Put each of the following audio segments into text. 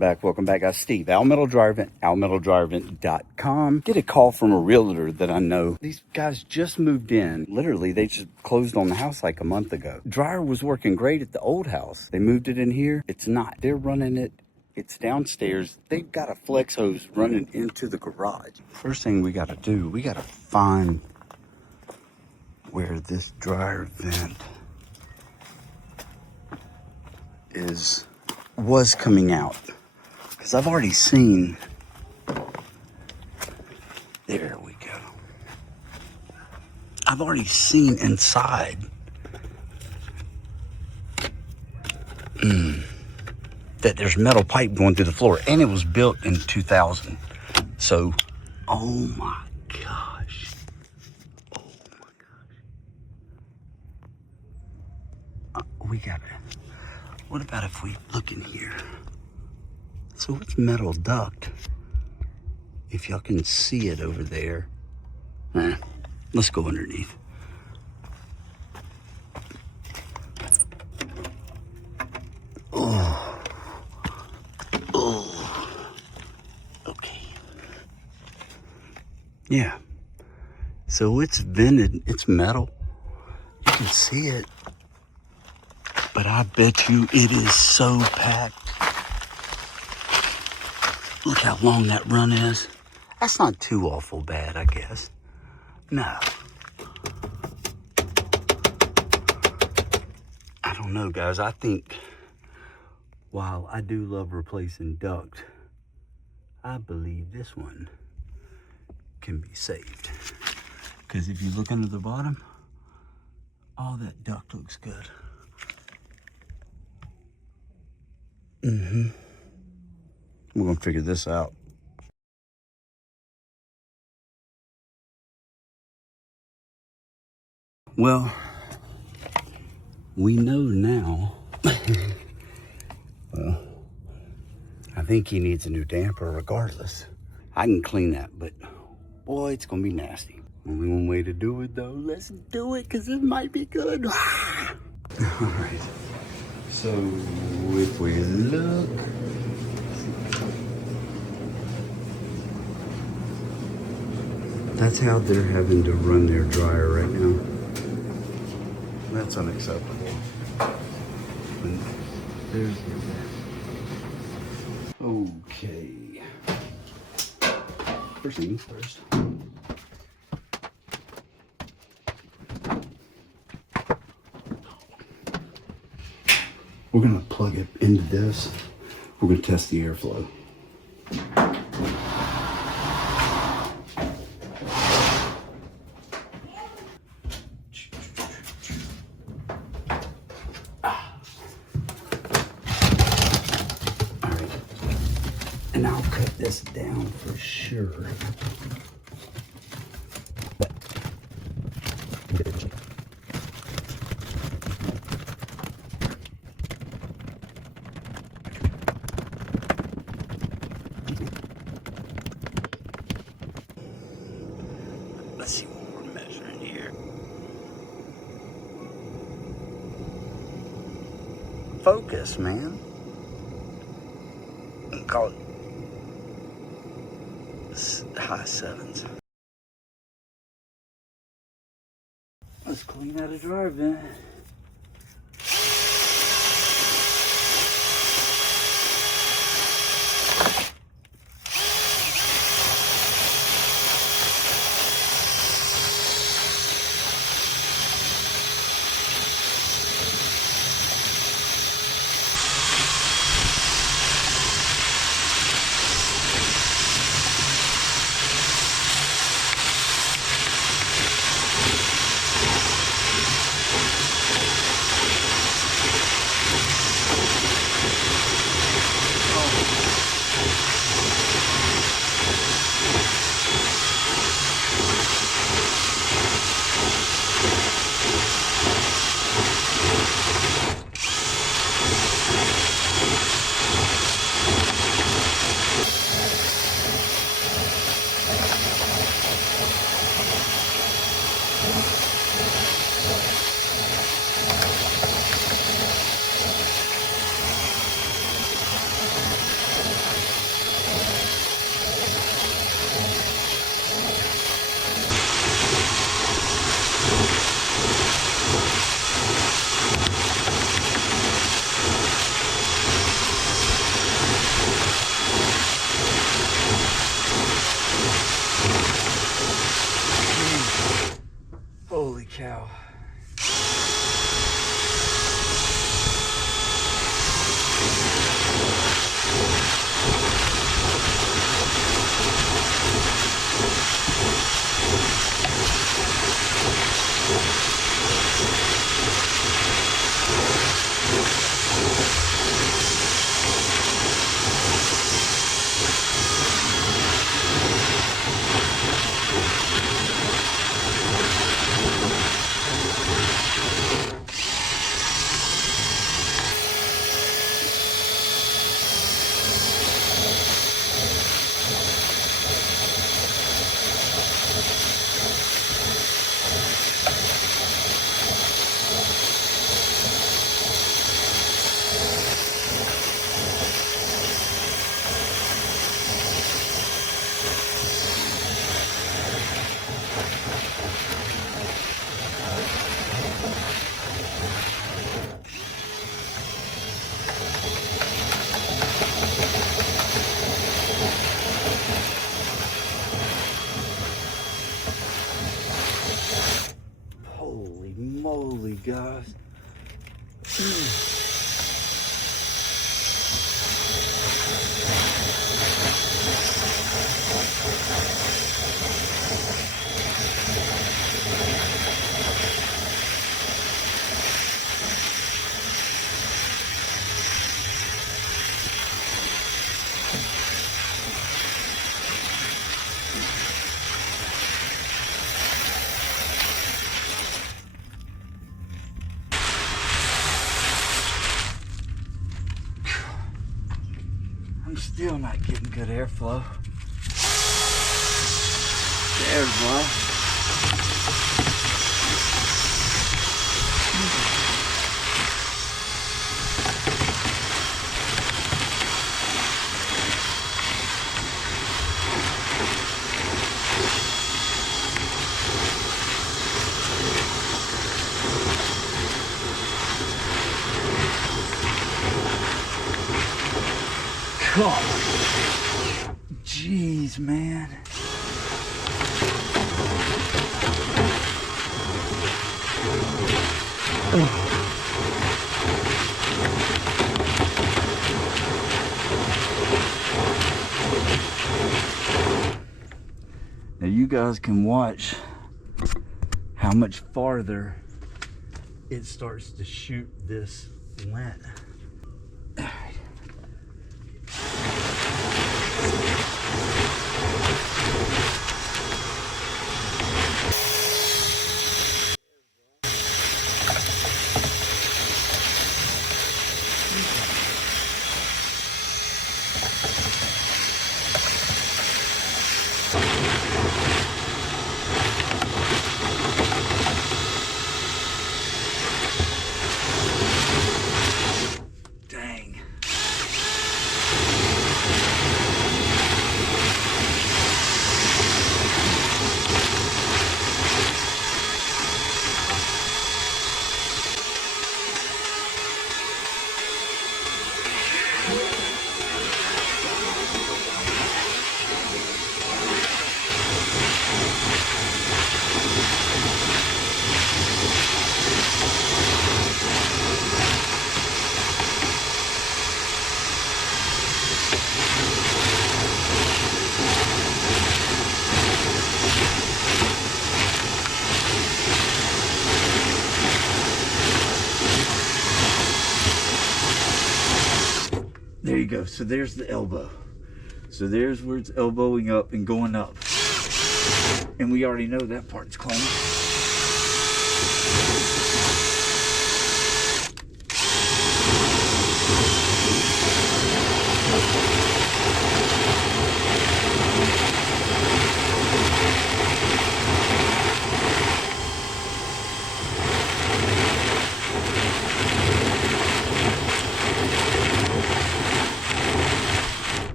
Welcome back, guys. Steve, Almetal Dryer Vent, almetaldryervent.com. Get a call from a realtor that I know. These guys just moved in. Literally, they just closed on the house like a month ago. Dryer was working great at the old house. They moved it in here. It's not. They're running it. It's downstairs. They've got a flex hose running into the garage. First thing we got to do, we got to find where this dryer vent was coming out, because I've already seen, there we go, I've already seen inside that there's metal pipe going through the floor, and it was built in 2000. So, oh my gosh, we got it. What about if we look in here? So it's metal duct. If y'all can see it over there. Let's go underneath. Oh. Okay. Yeah. So it's vented, it's metal. You can see it. But I bet you it is so packed. Look how long that run is. That's not too awful bad, I guess. No. I don't know, guys. I think while I do love replacing duct, I believe this one can be saved. Because if you look under the bottom, all that duct looks good. We're gonna figure this out. Well, we know now. Well, I think he needs a new damper regardless. I can clean that, but boy, it's gonna be nasty. Only one way to do it though. Let's do it, because it might be good. All right. So if we look, that's how they're having to run their dryer right now. That's unacceptable. And there's the okay. First things first. We're gonna plug it into this. We're gonna test the airflow. All right, and I'll cut this down for sure. Let's see what we're measuring here. Focus, man. Call it high sevens. Let's clean out a dryer vent. cow. Holy moly, guys. I'm still not getting good airflow. There's one. God. Jeez, man. Now you guys can watch how much farther it starts to shoot this lint. Dang. There you go. So there's the elbow. So there's where it's elbowing up and going up. And we already know that part's clean.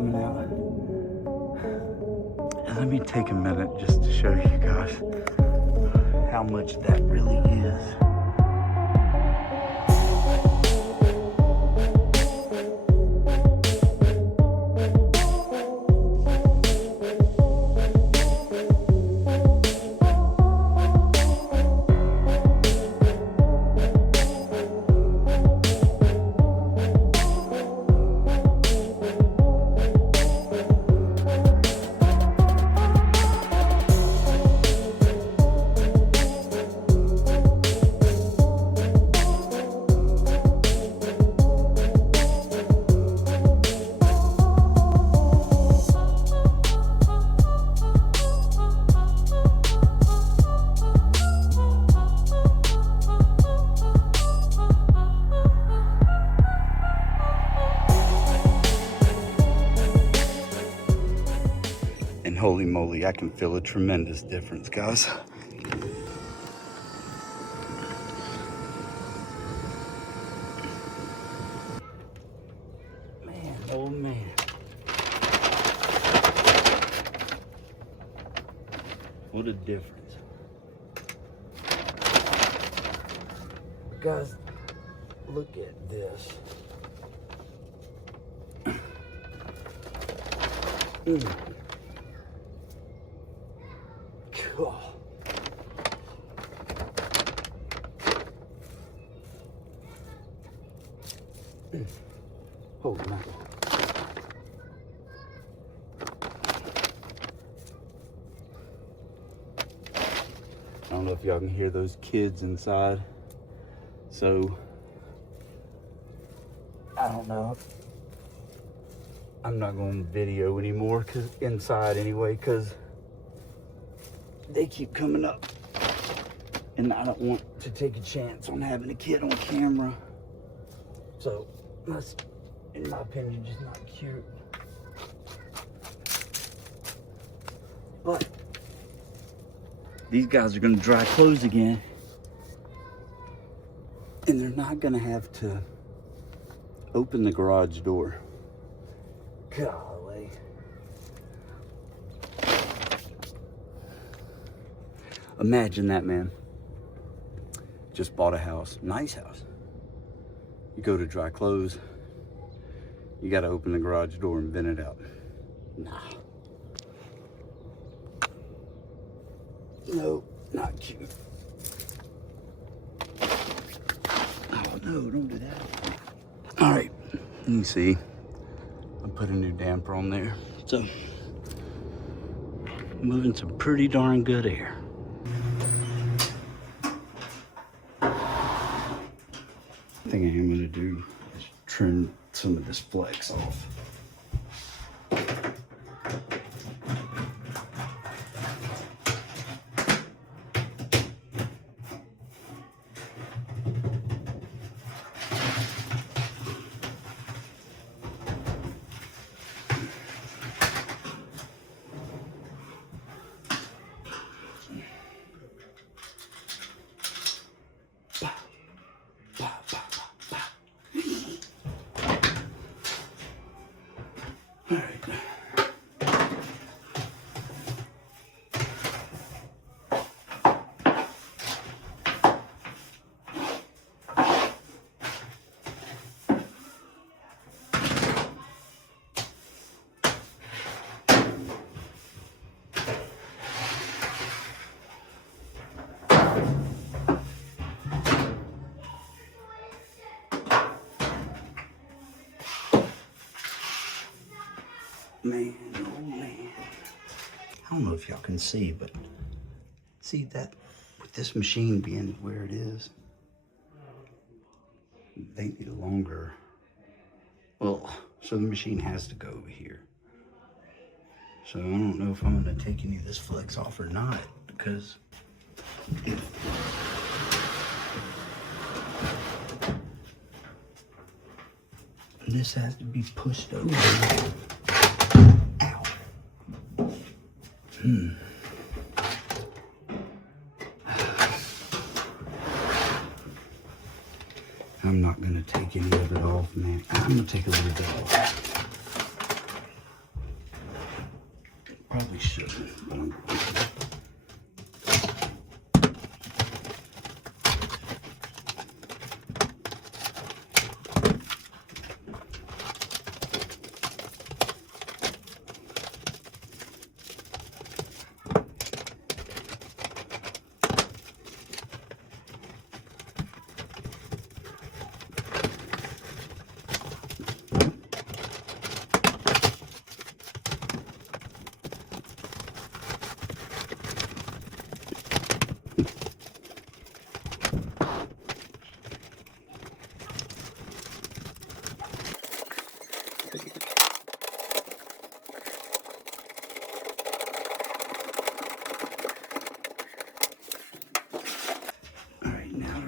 coming out. And let me take a minute just to show you guys how much that really is. And holy moly, I can feel a tremendous difference, guys. Man, oh man. What a difference. Guys, look at this. Cool. Holy mackerel. I don't know if y'all can hear those kids inside. So, I don't know. I'm not going to video anymore, cause inside anyway, because they keep coming up. And I don't want to take a chance on having a kid on camera. So, that's, in my opinion, just not cute. But these guys are going to dry clothes again. And they're not going to have to open the garage door. Golly. Imagine that, man. Just bought a house, nice house. You go to dry clothes, you got to open the garage door and vent it out. Nah. No, not cute. Oh no, don't do that. All right, you can see, I put a new damper on there. So, moving some pretty darn good air. The thing I am gonna do is trim some of this flex off. All right. Man, oh man. I don't know if y'all can see, but see that with this machine being where it is, they need a longer, well, so the machine has to go over here. So I don't know if I'm gonna take any of this flex off or not, because this has to be pushed over. I'm not gonna take any of it off, man. I'm gonna take a little bit off. probably shouldn't, but I'm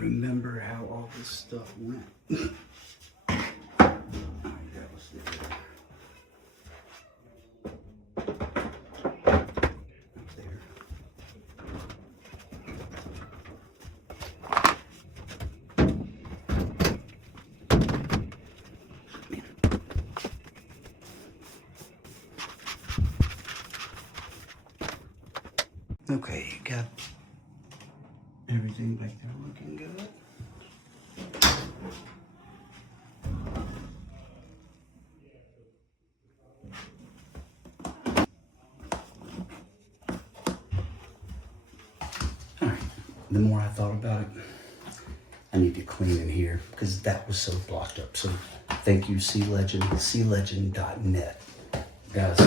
remember how all this stuff went. All right, that was there. Okay, you got everything back there looking good. All right, the more I thought about it, I need to clean in here because that was so blocked up. So thank you, clegend.net. Guys,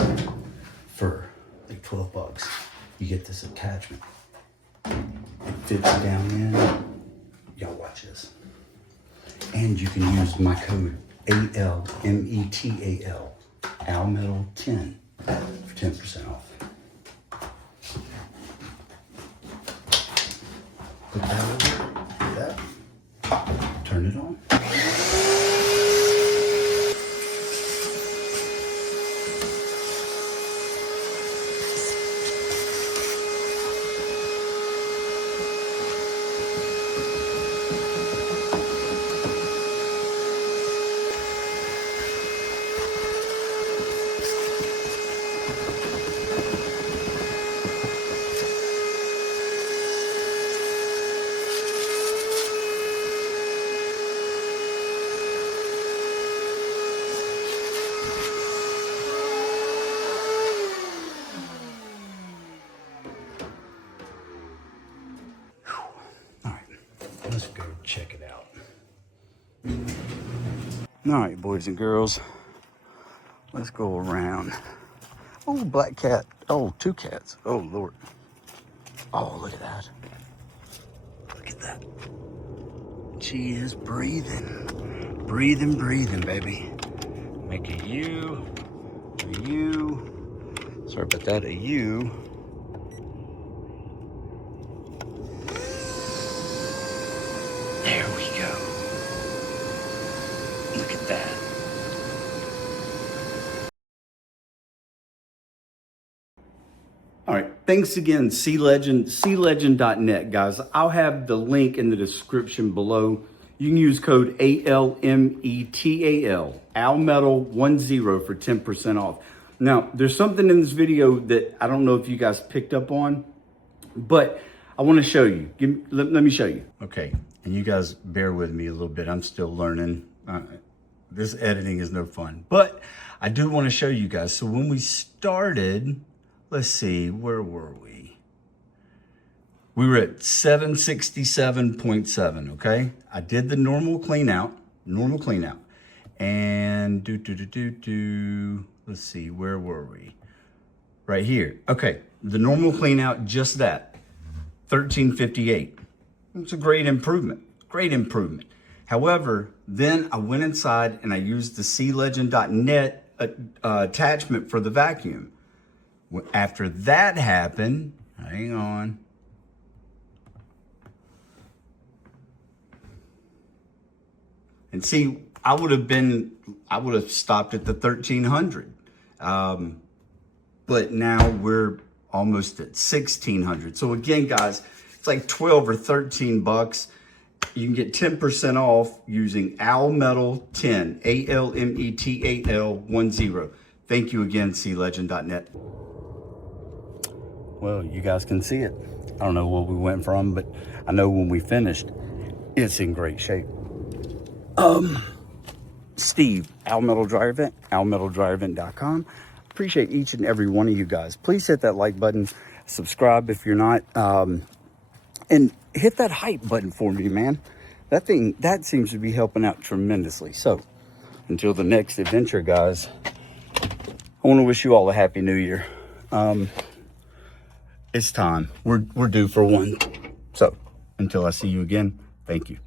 for like 12 bucks, you get this attachment. It fits down in. Y'all watch this. And you can use my code ALMETAL, Almetal10 for 10% off. Put that over, do that, turn it on. Let's go check it out. All right, boys and girls, let's go around. Oh, black cat. Oh, two cats. Oh, Lord. Oh, look at that. Look at that. She is breathing. Breathing, breathing, baby. Make a U, a U. Sorry about that, a U. There we go. Look at that. All right, thanks again, clegend.net, guys. I'll have the link in the description below. You can use code ALMETAL, Almetal10 for 10% off. Now, there's something in this video that I don't know if you guys picked up on, but I want to show you. Let me show you. Okay, and you guys bear with me a little bit. I'm still learning. This editing is no fun, but I do want to show you guys. So when we started, let's see, where were we? We were at 767.7, okay? I did the normal clean out. And let's see, where were we? Right here. Okay, the normal clean out, just that, 1358. It's a great improvement, However, then I went inside and I used the clegend.net attachment for the vacuum. After that happened, hang on. And see, I would have stopped at the 1300. But now we're almost at 1600. So again, guys, it's like 12 or 13 bucks. You can get 10% off using Almetal10, ALMETAL10. Thank you again, clegend.net. well, you guys can see it. I don't know what we went from, but I know when we finished, it's in great shape. Steve, Almetal Dryer Vent, almetaldryervent.com. Appreciate each and every one of you guys. Please hit that like button, subscribe if you're not, and hit that hype button for me, man. That seems to be helping out tremendously. So until the next adventure, guys, I want to wish you all a happy new year. It's time. We're due for one. So until I see you again, thank you.